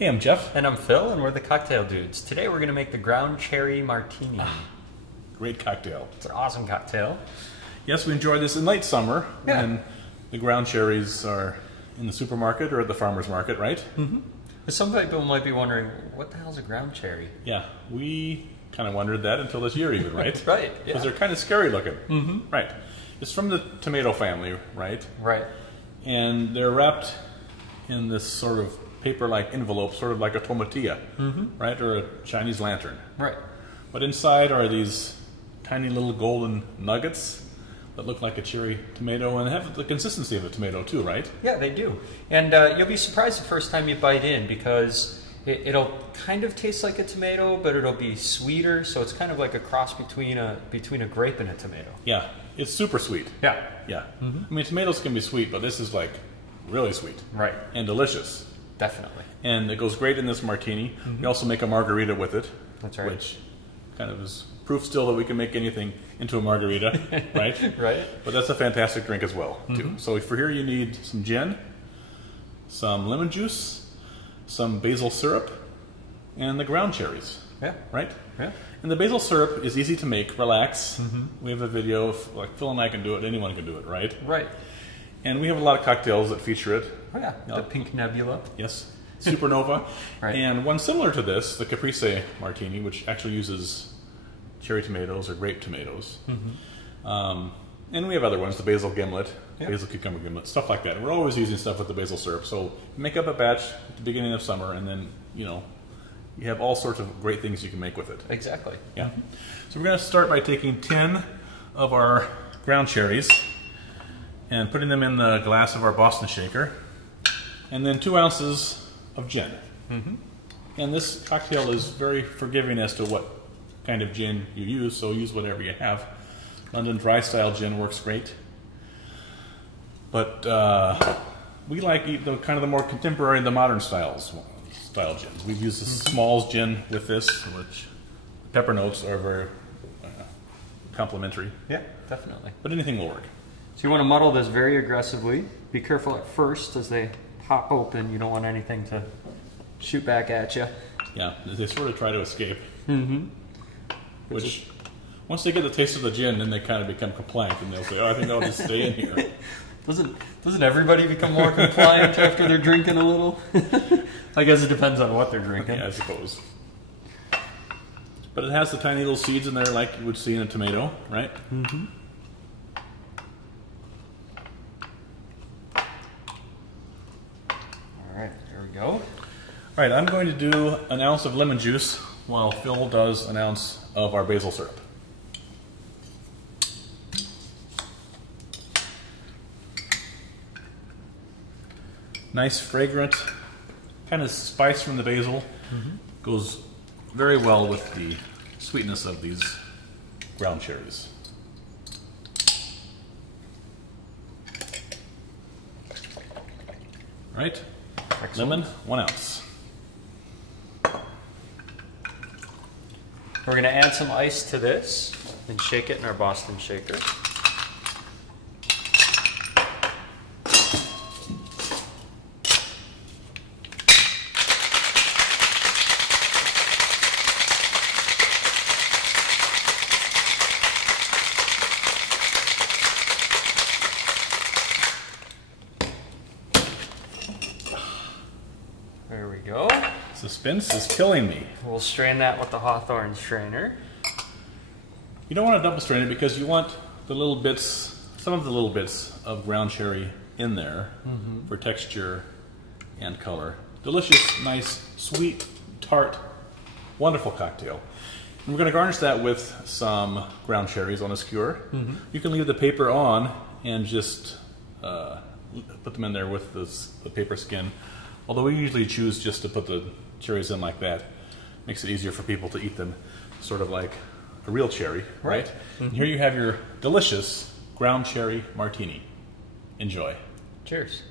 Hey, I'm Jeff. And I'm Phil, and we're the Cocktail Dudes. Today we're going to make the Ground Cherry Martini. Great cocktail. It's an awesome cocktail. Yes, we enjoy this in late summer when Yeah. the ground cherries are in the supermarket or at the farmer's market, right? Mm-hmm. Some people might be wondering, what the hell's a ground cherry? Yeah, we kind of wondered that until this year even, right? Right, yeah. Because they're kind of scary looking. Mm-hmm. Right. It's from the tomato family, right? Right. And they're wrapped in this sort of paper-like envelope, sort of like a tomatilla, right? Or a Chinese lantern. Right. But inside are these tiny little golden nuggets that look like a cherry tomato and have the consistency of a tomato too, right? Yeah, they do. And you'll be surprised the first time you bite in because it'll kind of taste like a tomato, but it'll be sweeter. So it's kind of like a cross between a grape and a tomato. Yeah, it's super sweet. Yeah. Yeah. I mean, tomatoes can be sweet, but this is like really sweet. Right. And delicious. Definitely. And it goes great in this martini. We also make a margarita with it. That's right. Which kind of is proof still that we can make anything into a margarita, right? Right. But that's a fantastic drink as well, too. So for here you need some gin, some lemon juice, some basil syrup, and the ground cherries. Yeah. Right? Yeah. And the basil syrup is easy to make. Relax. We have a video of, like, Phil and I can do it. Anyone can do it, right? Right. And we have a lot of cocktails that feature it. Oh yeah, the pink Nebula. Yes. Super Nova. Right. And one similar to this, the Caprese Martini, which actually uses cherry tomatoes or grape tomatoes. And we have other ones, the Basil Gimlet, Basil-Cucumber Gimlet, stuff like that. We're always using stuff with the basil syrup. So make up a batch at the beginning of summer, and then, you know, you have all sorts of great things you can make with it. Exactly. Yeah. So we're going to start by taking 10 of our ground cherries and putting them in the glass of our Boston shaker, and then 2 ounces of gin. And this cocktail is very forgiving as to what kind of gin you use, so use whatever you have. London dry style gin works great, but we like the kind of the more contemporary, the modern style gins. We've used the Smalls gin with this, which pepper notes are very complimentary. Yeah, definitely. But anything will work. So you want to muddle this very aggressively. Be careful at first as they pop open. You don't want anything to shoot back at you. Yeah, they sort of try to escape. Which, once they get the taste of the gin, then they kind of become compliant, and they'll say, "Oh, I think I'll just stay in here." Doesn't everybody become more compliant after they're drinking a little? I guess it depends on what they're drinking. Yeah, I suppose. But it has the tiny little seeds in there, like you would see in a tomato, right? All right, there we go. All right, I'm going to do an ounce of lemon juice while Phil does an ounce of our basil syrup. Nice, fragrant, kind of spice from the basil. Goes very well with the sweetness of these ground cherries. Right? Excellent. Lemon, 1 ounce. We're going to add some ice to this and shake it in our Boston shaker. There we go. Suspense is killing me. We'll strain that with the Hawthorne strainer. You don't want to double strain it because you want the little bits, some of the little bits of ground cherry in there for texture and color. Delicious, nice, sweet, tart, wonderful cocktail. And we're going to garnish that with some ground cherries on a skewer. You can leave the paper on and just put them in there with the paper skin. Although we usually choose just to put the cherries in like that. Makes it easier for people to eat them, sort of like a real cherry, right? And here you have your delicious ground cherry martini. Enjoy. Cheers.